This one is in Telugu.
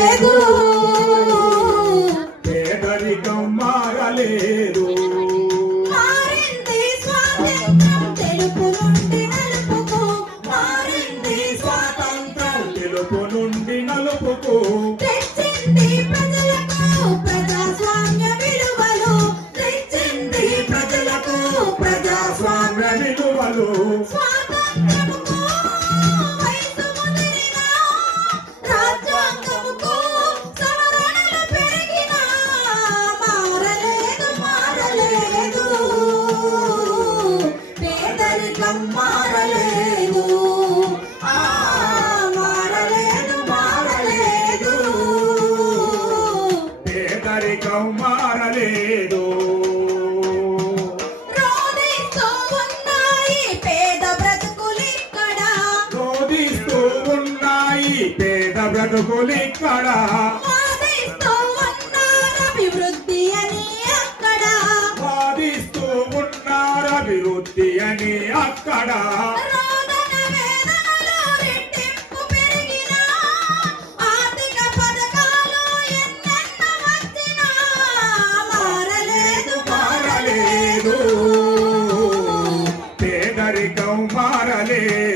మారలేదు పేదరికం మారలేదు. మారింది స్వాతంత్రం తెలుపు నుండి నలుపుకు. మారింది స్వాతంత్రం తెలుపు నుండి నలుపుకు. తెచ్చింది ప్రజలకు ప్రజాస్వామ్య విలువలు. తెచ్చింది ప్రజలకు ప్రజాస్వామ్య స్వామ్య విలువలు. పేదరికం మారలేదు. మారలేదు, మారలేదు. పేదరికం మారలేదు పేద బ్రతుకులిక్కడ రోధిస్తూ అభివృద్ధి అని అక్కడ మారలేదు. పేదరికం మారలేదు.